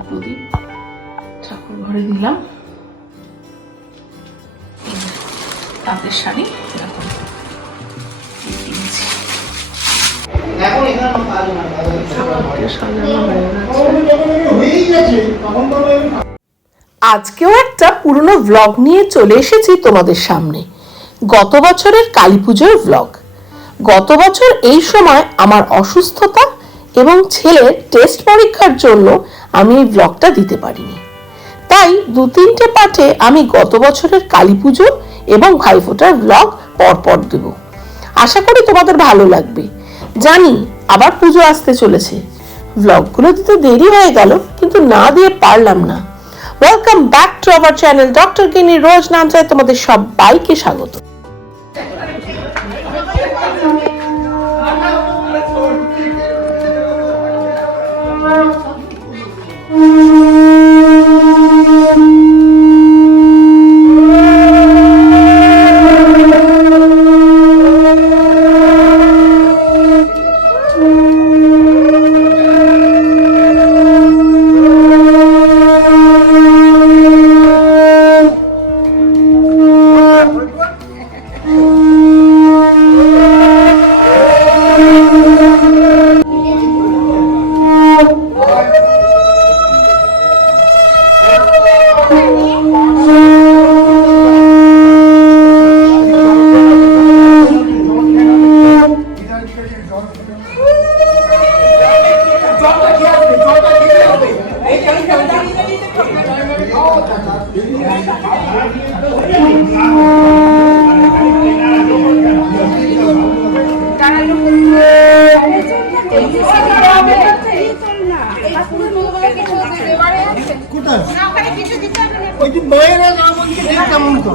প্রদীপ ঠাকুর ঘরে দিলাম। তাঁতের শাড়ি এরকম। দিয়েছি। ঠাকুরকে সাজানো হয়ে গেছে। আজকেও একটা পুরনো ভ্লগ নিয়ে চলে এসেছি তোমাদের সামনে। গত বছরের কালী পুজোর ভ্লগ গত বছর এই সময় আমার অসুস্থতা এবং ছেলের টেস্ট পরীক্ষার জন্য আমি এই ভ্লগটা দিতে পারিনি। তাই দু তিনটে পাঠে আমি গত বছরের কালী পুজো এবং ভাইফোঁটার ভ্লগ পরপর দেব। আশা করি তোমাদের ভালো লাগবে। জানি আবার পুজো আসতে চলেছে। ভ্লগগুলো দিতে দেরি হয়ে গেল, কিন্তু না দিয়ে পারলাম না। Welcome back to our channel doctor Ginni রোজ নাম চাই তোমাদের সবাইকে স্বাগত। ওই যে মায়েরা না বলছে কেমন তো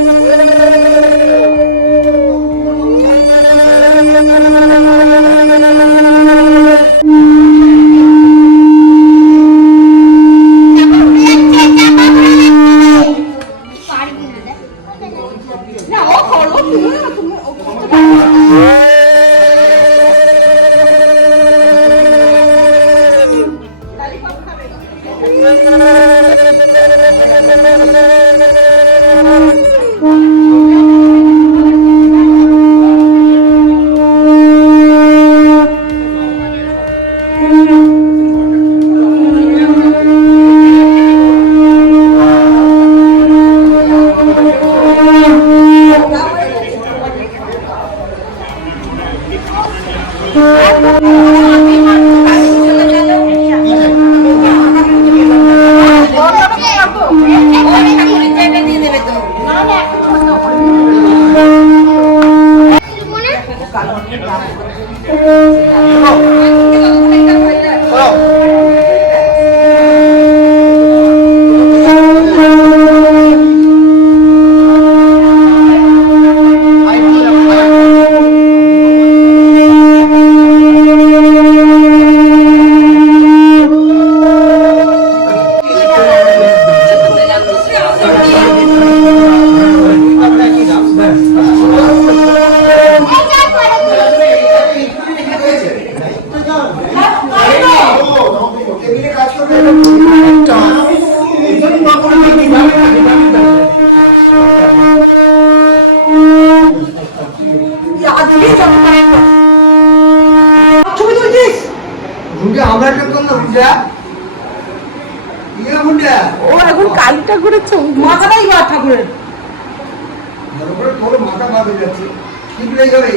মুন্ডা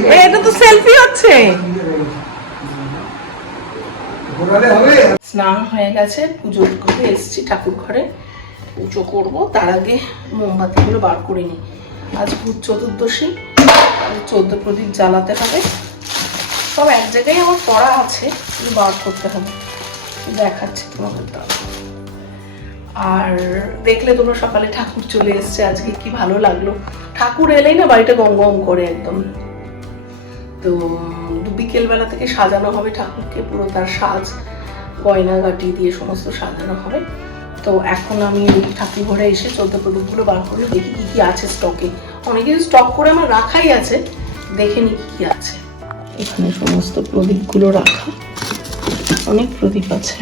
এ, এটা তো সেলফি হচ্ছে। স্নান হয়ে গেছে পুজো করে এসেছি ঠাকুর ঘরে। পুজো করব তার আগে মোমবাতিগুলো বার করে নিই। আজ ভূত চতুর্দশী চোদ্দ প্রদীপ জ্বালাতে হবে। সব এক জায়গায় আমার পড়া আছে বার করতে হবে। দেখাচ্ছি তোমাদের দাঁড়াও। আর দেখলে তোমরা সকালে ঠাকুর চলে এসছে, আজকে কি ভালো লাগল। ঠাকুর এলেই না বাড়িটা গম গম করে একদম। তো বিকেল বেলা থেকে সাজানো হবে ঠাকুরকে, পুরো তার সাজ গয়নাগাটি দিয়ে সমস্ত সাজানো হবে। তো এখন আমি ঠাকুর ঘরে এসে চোদ্দ প্রদীপগুলো বার করে দেখি কি কি আছে স্টকে অনেকে স্টক করে আমার রাখাই আছে, দেখে নি কি কি আছে। এখানে সমস্ত প্রদীপগুলো রাখা। অনেক প্রদীপ আছে।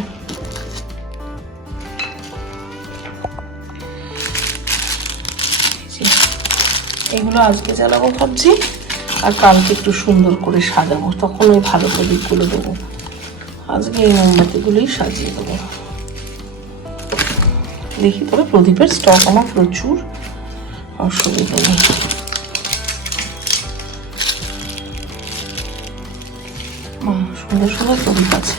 এগুলো আজকে জ্বালাবো ভাবছি, আর কালকে একটু সুন্দর করে সাজাবো। তখন ওই ভালো প্রদীপগুলো দেবো। আজকে এই মোমবাতিগুলোই সাজিয়ে দেবো। দেখি তবে প্রদীপের স্টক আমার প্রচুর, অসুবিধা নেই। সুন্দর সুন্দর প্রদীপ আছে।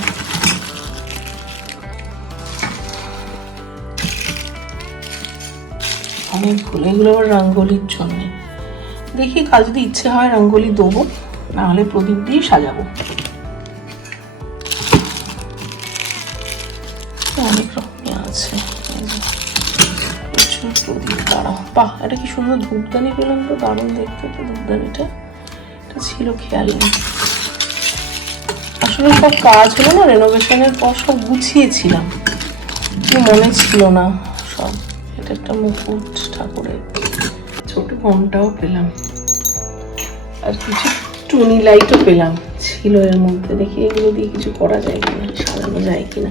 অনেক ফুল, এগুলো আবার রঙ্গোলির জন্য। দেখি কাল যদি ইচ্ছে হয় রঙ্গোলি দেবো, নাহলে প্রদীপ দিয়ে সাজাবো। অনেক রকমের আছে। প্রচুর প্রদীপ দাঁড়াও বাহ, এটা কি সুন্দর ধূপদানি পেলাম তো, দারুণ দেখতে তো ধূপদানিটা। এটা ছিল খেয়াল নেই আসলে সব কাজ হলো না রেনোভেশনের পর সব গুছিয়েছিলাম। মনে ছিল না সব। এটা একটা মুকুট ঠাকুরের। ছোট ঘন্টাও পেলাম। আর কিছু টুনি লাইটও পেলাম। ছিল এর মধ্যে দেখি এগুলো দিয়ে কিছু করা যায় কিনা, সাজানো যায় কিনা।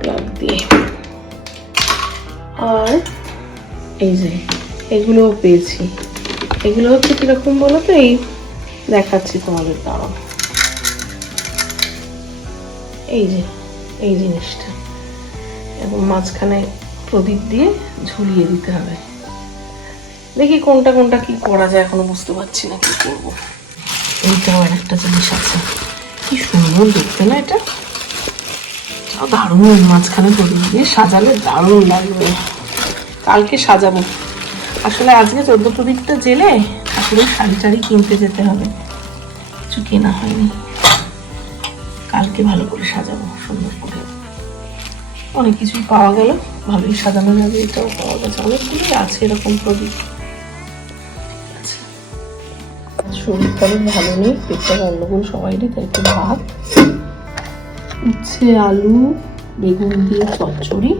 প্লাগ দিয়ে। আর এই যে, এগুলোও পেয়েছি। এগুলো হচ্ছে কীরকম বলো তো? এই দেখাচ্ছি তোমাদের, দাঁড়াও। এই যে, এই জিনিসটা। এবং মাঝখানে প্রদীপ দিয়ে ঝুলিয়ে দিতে হবে। দেখি কোনটা কোনটা কি করা যায়, এখনও বুঝতে পারছি না কি করব। এইটাও আর একটা জিনিস আছে। কি সুন্দর দেখতে না এটা? দারুণ, মাঝখানে প্রদীপ দিয়ে সাজালে দারুণ লাগবে। কালকে সাজাবো। আসলে আজকে চোদ্দ প্রদীপটা জেলে আসলে শাড়ি টাড়ি কিনতে যেতে হবে। কিছু কেনা হয়নি। কালকে ভালো করে সাজাবো সুন্দর করে। অনেক কিছুই পাওয়া গেল, ভালোই সাজানো যাবে, এটাও পাওয়া গেছে অনেকগুলোই আছে এরকম প্রদীপ। শরীর টরীর ভালো নেই, পেটটা গন্ডগোল সবাইরই তাই একটু ভাত, উচ্ছে, আলু, বেগুন দিয়ে চচ্চড়ি,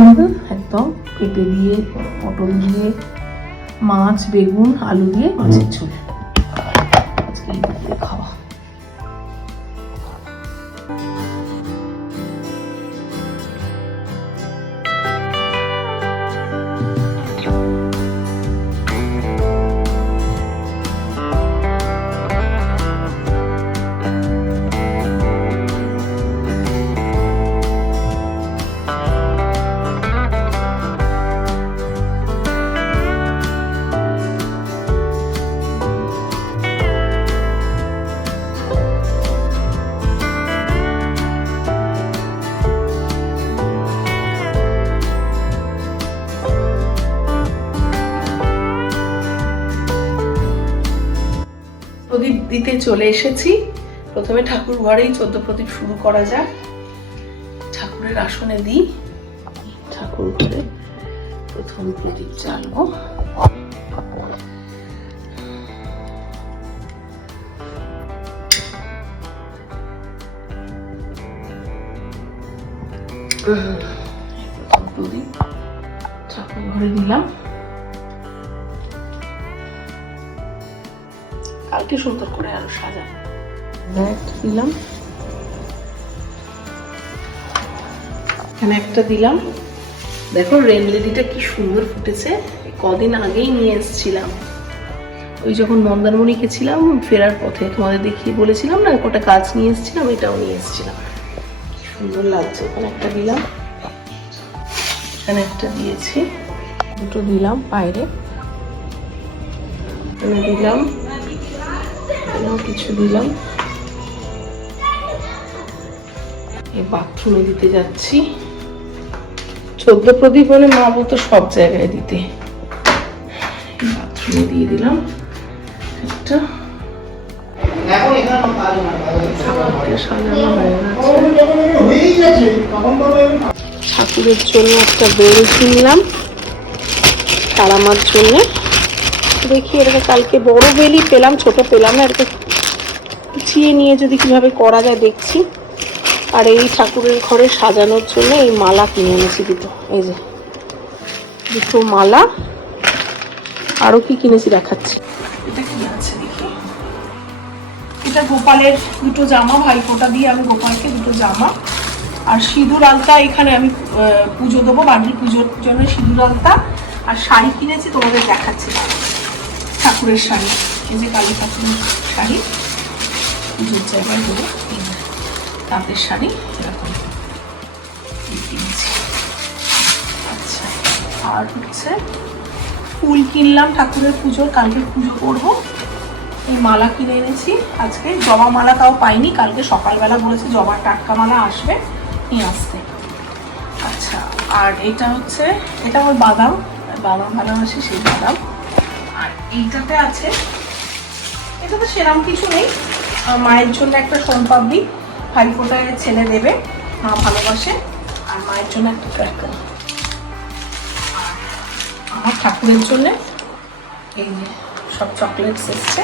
আর একদম পেঁপে দিয়ে, পটল দিয়ে, মাছ, বেগুন, আলু দিয়ে মাছের ঝোল। চলে এসেছি। প্রথমে ঠাকুর ঘরেই চোদ্দ প্রদীপ শুরু করা যাক। ঠাকুরের আসনে দিই। ঠাকুর ঘরে প্রথম প্রদীপ জ্বালবো। প্রদীপ ঠাকুর ঘরে দিলাম কালকে সুন্দর করে আরও একটা দিলাম। এখানে একটা দিলাম। দেখো রেন লেডিটা কি সুন্দর ফুটেছে। কদিন আগেই নিয়ে এসেছিলাম। ওই যখন মন্দারমণি গেছিলাম ফেরার পথে তোমাদের দেখিয়ে বলেছিলাম না কটা কাজ নিয়ে এসেছিলাম এটাও নিয়ে এসেছিলাম। সুন্দর লাগছে এখানে একটা দিলাম। এখানে একটা দিয়েছি। দুটো দিলাম বাইরে। এখানে দিলাম। এখানেও কিছু দিলাম। এই বাথরুমে দিতে যাচ্ছি। চোদ্দ প্রদীপ মানে মা বলতো সব জায়গায় দিতে। বাথরুমে দিয়ে দিলাম একটা। ঠাকুরের জন্য একটা বেল কিনলাম তারামার জন্য। দেখি এটাকে কালকে বড় বেলই পেলাম, ছোট পেলাম না এটাকে কুচিয়ে নিয়ে যদি কীভাবে করা যায় দেখছি। আর এই ঠাকুরের ঘরে সাজানোর জন্য এই মালা কিনে এনেছি দুটো, এই যে দুটো মালা। আরও কি কিনেছি দেখাচ্ছি। এটা কি আছে দেখি? এটা গোপালের দুটো জামা, ভাইফোঁটা দিয়ে আমি গোপালকে দুটো জামা। আর সিঁদুর আলতা এখানে আমি পুজো দেবো বাড়ির পুজোর জন্য সিঁদুর আলতা। আর শাড়ি কিনেছি, তোমাদের দেখাচ্ছি। ঠাকুরের শাড়ি। এই যে কালী ঠাকুরের শাড়ি, পুজোর জায়গায় এই তাঁতের শাড়ি, এরকম। আচ্ছা আর হচ্ছে ফুল কিনলাম ঠাকুরের পুজোর কালকে পুজো করব। এই মালা কিনে এনেছি। আজকে জবা মালা তাও পাইনি, কালকে সকালবেলা বলেছে জবার টাটকা মালা আসবে, নিয়ে আসতে। আচ্ছা আর এটা হচ্ছে, এটা আমার বাদাম বাদাম ভালোবাসি সেই বাদাম। এইটাতে আছে। এটাতে সেরকম কিছু নেই। মায়ের জন্য একটা সোনপাপড়ি ভাইফোঁটায় ছেলে দেবে, মা ভালোবাসে, আর মায়ের জন্য একটা ক্র্যাকার আমার ঠাকুরের জন্য এই যে সব চকলেটস এসছে।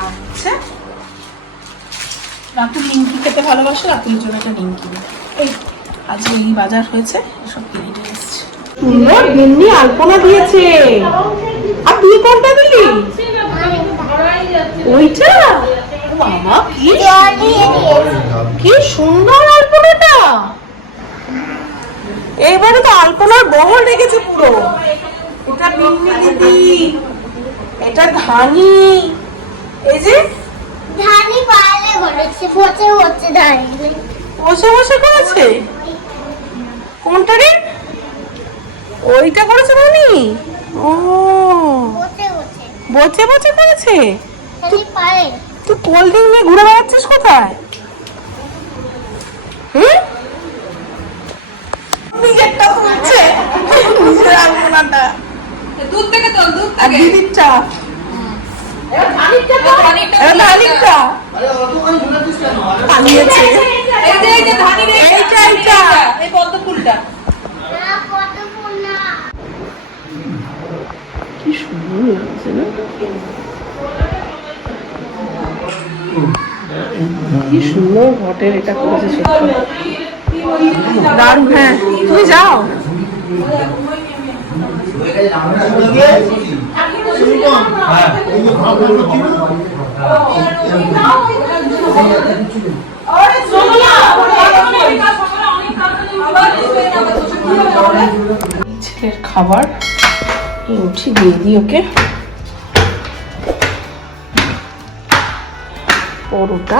আর হচ্ছে, রাতুল নিমকি খেতে ভালোবাসে, রাতুলের জন্য একটা নিমকি। এই আজকে এই বাজার হয়েছে, এসব কিনে নিয়ে এসছে। সুন্দর আলপনা দিয়েছে। আর তুই কোনটা দিলি? ওইটা? বাবা কি কি সুন্দর আলপনাটা। এইবারে তো আলপনার বহর রেখেছে পুরো। এটা বিন্নি দিদি এটা ধানি। এই যে? ধানি পালে ঘটেছে বসে হচ্ছে দাঁড়িয়ে বসে বসে করেছে? কোনটা রে? ওইটা করেছে ধানি ও। বসে বসে করেছে তুই কোল্ড ড্রিঙ্ক নিয়ে ঘুরে বেড়াচ্ছিস কোথায়? দুধ থেকে তোল দুধ থেকে। দিদিরটা পালিয়েছে এই যে এই যে ধানির এইটা, এইটা, ধানির এইটা। এই পদ্ম সুন্দর ঘটের এটা করেছে সত্যি। দারুণ হ্যাঁ। তুমি যাও। ছেলের খাবার উঠি দিয়ে দিই ওকে। পরোটা।